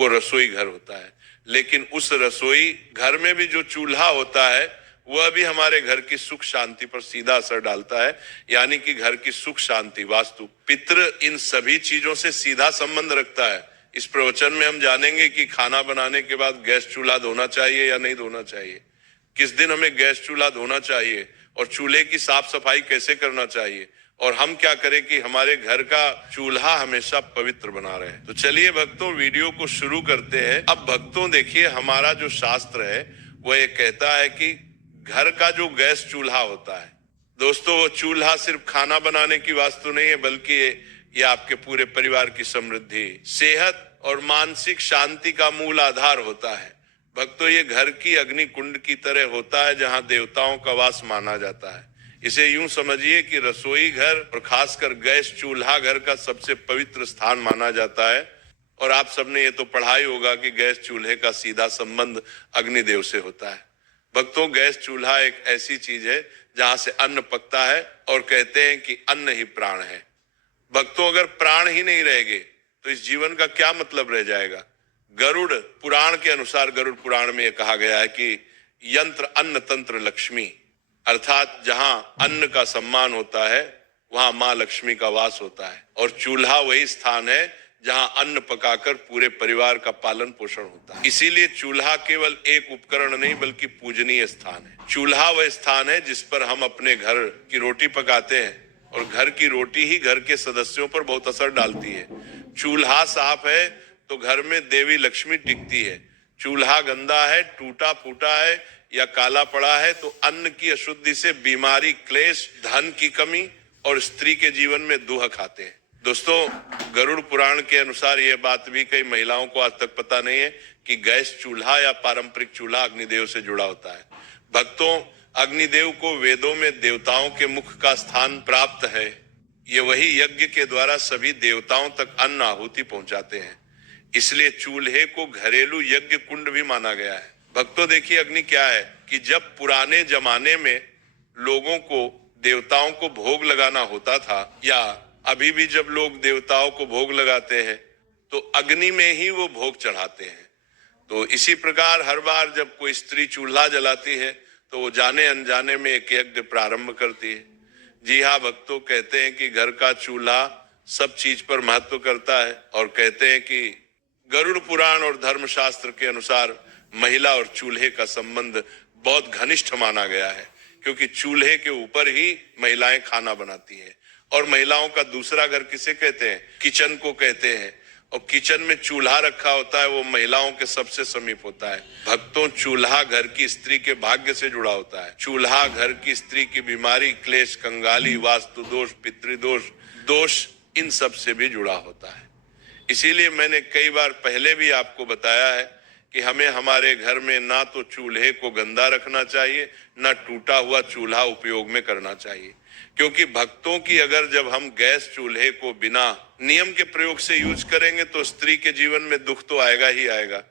वो रसोई घर होता है। लेकिन उस रसोई घर में भी जो चूल्हा होता है वह भी हमारे घर की सुख शांति पर सीधा असर डालता है, यानी कि घर की सुख शांति, वास्तु, पितृ, इन सभी चीजों से सीधा संबंध रखता है। इस प्रवचन में हम जानेंगे कि खाना बनाने के बाद गैस चूल्हा धोना चाहिए या नहीं धोना चाहिए, किस दिन हमें गैस चूल्हा धोना चाहिए और चूल्हे की साफ सफाई कैसे करना चाहिए, और हम क्या करें कि हमारे घर का चूल्हा हमेशा पवित्र बना रहे। तो चलिए भक्तों, वीडियो को शुरू करते हैं। अब भक्तों देखिए, हमारा जो शास्त्र है वह ये कहता है कि घर का जो गैस चूल्हा होता है दोस्तों, वो चूल्हा सिर्फ खाना बनाने की वास्तु नहीं है, बल्कि ये आपके पूरे परिवार की समृद्धि, सेहत और मानसिक शांति का मूल आधार होता है। भक्तों, ये घर की अग्नि कुंड की तरह होता है जहां देवताओं का वास माना जाता है। इसे यूं समझिए कि रसोई घर और खासकर गैस चूल्हा घर का सबसे पवित्र स्थान माना जाता है। और आप सबने ये तो पढ़ा ही होगा कि गैस चूल्हे का सीधा संबंध अग्निदेव से होता है। भक्तों, गैस चूल्हा एक ऐसी चीज है जहां से अन्न पकता है, और कहते हैं कि अन्न ही प्राण है। भक्तों, अगर प्राण ही नहीं रहेंगे तो इस जीवन का क्या मतलब रह जाएगा। गरुड़ पुराण के अनुसार, गरुड़ पुराण में यह कहा गया है कि यंत्र अन्न तंत्र लक्ष्मी, अर्थात जहां अन्न का सम्मान होता है वहां मां लक्ष्मी का वास होता है, और चूल्हा वही स्थान है जहां अन्न पकाकर पूरे परिवार का पालन पोषण होता है। इसीलिए चूल्हा केवल एक उपकरण नहीं बल्कि पूजनीय स्थान है। चूल्हा वह स्थान है जिस पर हम अपने घर की रोटी पकाते हैं, और घर की रोटी ही घर के सदस्यों पर बहुत असर डालती है। चूल्हा साफ है तो घर में देवी लक्ष्मी टिकती है। चूल्हा गंदा है, टूटा फूटा है या काला पड़ा है तो अन्न की अशुद्धि से बीमारी, क्लेश, धन की कमी और स्त्री के जीवन में दुख आते हैं। दोस्तों, गरुड़ पुराण के अनुसार यह बात भी कई महिलाओं को आज तक पता नहीं है कि गैस चूल्हा या पारंपरिक चूल्हा अग्निदेव से जुड़ा होता है। भक्तों, अग्निदेव को वेदों में देवताओं के मुख का स्थान प्राप्त है। ये वही यज्ञ के द्वारा सभी देवताओं तक अन्न आहुति पहुंचाते हैं। इसलिए चूल्हे को घरेलू यज्ञ कुंड भी माना गया है। भक्तों देखिए, अग्नि क्या है कि जब पुराने जमाने में लोगों को देवताओं को भोग लगाना होता था, या अभी भी जब लोग देवताओं को भोग लगाते हैं तो अग्नि में ही वो भोग चढ़ाते हैं। तो इसी प्रकार हर बार जब कोई स्त्री चूल्हा जलाती है तो वो जाने अनजाने में एक यज्ञ प्रारंभ करती है। जी हाँ भक्तों, कहते हैं कि घर का चूल्हा सब चीज पर महत्व करता है, और कहते हैं कि गरुड़ पुराण और धर्मशास्त्र के अनुसार महिला और चूल्हे का संबंध बहुत घनिष्ठ माना गया है, क्योंकि चूल्हे के ऊपर ही महिलाएं खाना बनाती हैं। और महिलाओं का दूसरा घर किसे कहते हैं? किचन को कहते हैं। और किचन में चूल्हा रखा होता है, वो महिलाओं के सबसे समीप होता है। भक्तों, चूल्हा घर की स्त्री के भाग्य से जुड़ा होता है। चूल्हा घर की स्त्री की बीमारी, क्लेश, कंगाली, वास्तु दोष, पितृदोष, दोष, इन सब से भी जुड़ा होता है। इसीलिए मैंने कई बार पहले भी आपको बताया है कि हमें हमारे घर में ना तो चूल्हे को गंदा रखना चाहिए, ना टूटा हुआ चूल्हा उपयोग में करना चाहिए। क्योंकि भक्तों की अगर जब हम गैस चूल्हे को बिना नियम के प्रयोग से यूज करेंगे तो स्त्री के जीवन में दुख तो आएगा ही आएगा।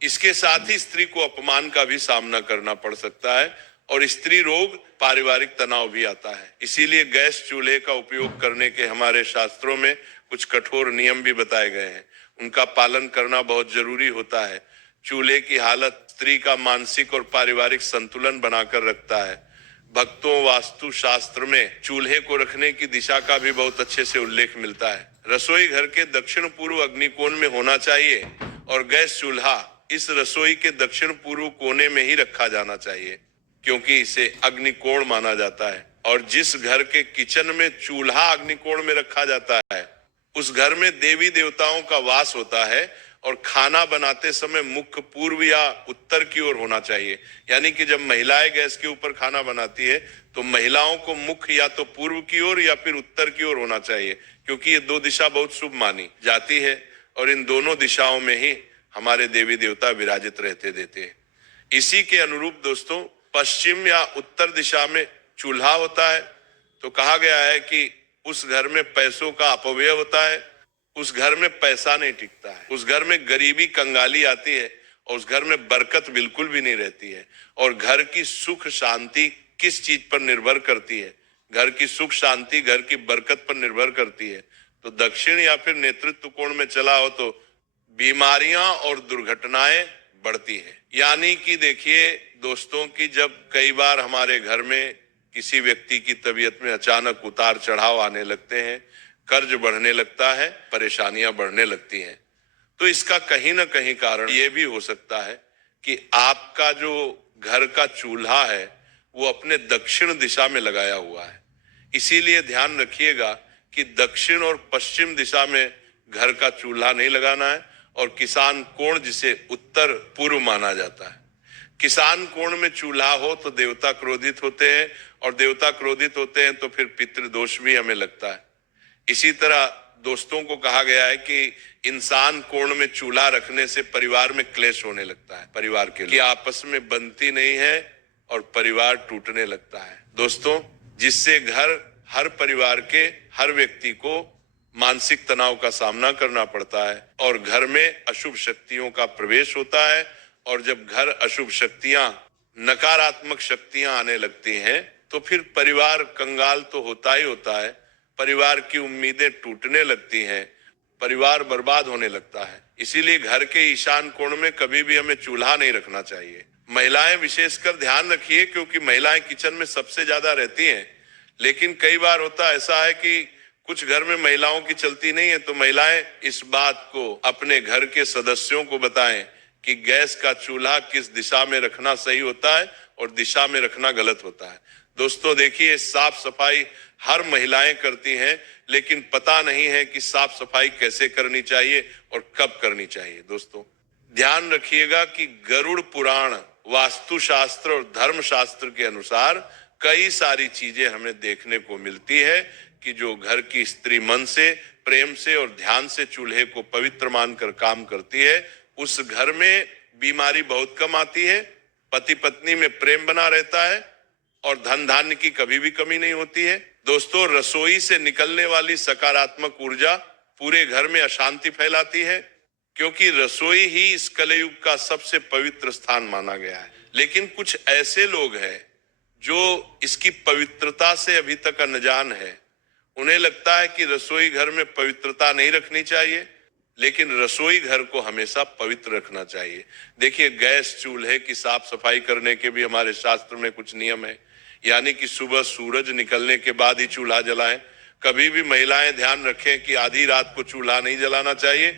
इसके साथ ही स्त्री को अपमान का भी सामना करना पड़ सकता है, और स्त्री रोग, पारिवारिक तनाव भी आता है। इसीलिए गैस चूल्हे का उपयोग करने के हमारे शास्त्रों में कुछ कठोर नियम भी बताए गए हैं। उनका पालन करना बहुत जरूरी होता है। चूल्हे की हालत स्त्री का मानसिक और पारिवारिक संतुलन बनाकर रखता है। भक्तों, वास्तु शास्त्र में चूल्हे को रखने की दिशा का भी बहुत अच्छे से उल्लेख मिलता है। रसोई घर के दक्षिण पूर्व अग्निकोण में होना चाहिए, और गैस चूल्हा इस रसोई के दक्षिण पूर्व कोने में ही रखा जाना चाहिए, क्योंकि इसे अग्निकोण माना जाता है। और जिस घर के किचन में चूल्हा अग्निकोण में रखा जाता है उस घर में देवी देवताओं का वास होता है, और खाना बनाते समय मुख्य पूर्व या उत्तर की ओर होना चाहिए। यानी कि जब महिलाएं गैस के ऊपर खाना बनाती है तो महिलाओं को मुख्य या तो पूर्व की ओर या फिर उत्तर की ओर होना चाहिए, क्योंकि ये दो दिशा बहुत शुभ मानी जाती है, और इन दोनों दिशाओं में ही हमारे देवी देवता विराजित रहते देते हैं। इसी के अनुरूप दोस्तों, पश्चिम या उत्तर दिशा में चूल्हा होता है तो कहा गया है कि उस घर में पैसों का अपव्यय होता है, उस घर में पैसा नहीं टिकता है, उस घर में गरीबी, कंगाली आती है, और उस घर में बरकत बिल्कुल भी नहीं रहती है। और घर की सुख शांति किस चीज पर निर्भर करती है? घर की सुख शांति घर की बरकत पर निर्भर करती है। तो दक्षिण या फिर नेतृत्व कोण में चला हो तो बीमारियां और दुर्घटनाएं बढ़ती हैं। यानी कि देखिए दोस्तों कि जब कई बार हमारे घर में किसी व्यक्ति की तबीयत में अचानक उतार चढ़ाव आने लगते हैं, कर्ज बढ़ने लगता है, परेशानियां बढ़ने लगती हैं, तो इसका कहीं ना कहीं कारण यह भी हो सकता है कि आपका जो घर का चूल्हा है वो अपने दक्षिण दिशा में लगाया हुआ है। इसीलिए ध्यान रखिएगा कि दक्षिण और पश्चिम दिशा में घर का चूल्हा नहीं लगाना है, और किसान कोण जिसे उत्तर पूर्व माना जाता है। किसान कोण में चूल्हा हो तो देवता क्रोधित होते हैं, और देवता क्रोधित होते हैं तो फिर पितृदोष भी हमें लगता है। इसी तरह दोस्तों को कहा गया है कि इंसान कोण में चूल्हा रखने से परिवार में क्लेश होने लगता है, परिवार के लिए आपस में बनती नहीं है और परिवार टूटने लगता है दोस्तों, जिससे घर हर परिवार के हर व्यक्ति को मानसिक तनाव का सामना करना पड़ता है और घर में अशुभ शक्तियों का प्रवेश होता है। और जब घर अशुभ शक्तियां, नकारात्मक शक्तियां आने लगती हैं तो फिर परिवार कंगाल तो होता ही होता है, परिवार की उम्मीदें टूटने लगती हैं, परिवार बर्बाद होने लगता है। इसीलिए घर के ईशान कोण में कभी भी हमें चूल्हा नहीं रखना चाहिए। महिलाएं विशेषकर ध्यान रखिए, क्योंकि महिलाएं किचन में सबसे ज्यादा रहती हैं। लेकिन कई बार होता ऐसा है कि कुछ घर में महिलाओं की चलती नहीं है, तो महिलाएं इस बात को अपने घर के सदस्यों को बताएं कि गैस का चूल्हा किस दिशा में रखना सही होता है और दिशा में रखना गलत होता है। दोस्तों देखिए, साफ सफाई हर महिलाएं करती हैं, लेकिन पता नहीं है कि साफ सफाई कैसे करनी चाहिए और कब करनी चाहिए। दोस्तों ध्यान रखिएगा कि गरुड़ पुराण, वास्तुशास्त्र और धर्मशास्त्र के अनुसार कई सारी चीजें हमें देखने को मिलती है कि जो घर की स्त्री मन से, प्रेम से और ध्यान से चूल्हे को पवित्र मानकर काम करती है, उस घर में बीमारी बहुत कम आती है, पति पत्नी में प्रेम बना रहता है और धन धान्य की कभी भी कमी नहीं होती है। दोस्तों रसोई से निकलने वाली सकारात्मक ऊर्जा पूरे घर में अशांति फैलाती है, क्योंकि रसोई ही इस कलयुग का सबसे पवित्र स्थान माना गया है। लेकिन कुछ ऐसे लोग हैं जो इसकी पवित्रता से अभी तक अनजान है। उन्हें लगता है कि रसोई घर में पवित्रता नहीं रखनी चाहिए, लेकिन रसोई घर को हमेशा पवित्र रखना चाहिए। देखिए, गैस चूल्हे की साफ सफाई करने के भी हमारे शास्त्र में कुछ नियम है, यानी कि सुबह सूरज निकलने के बाद ही चूल्हा जलाएं। कभी भी महिलाएं ध्यान रखें कि आधी रात को चूल्हा नहीं जलाना चाहिए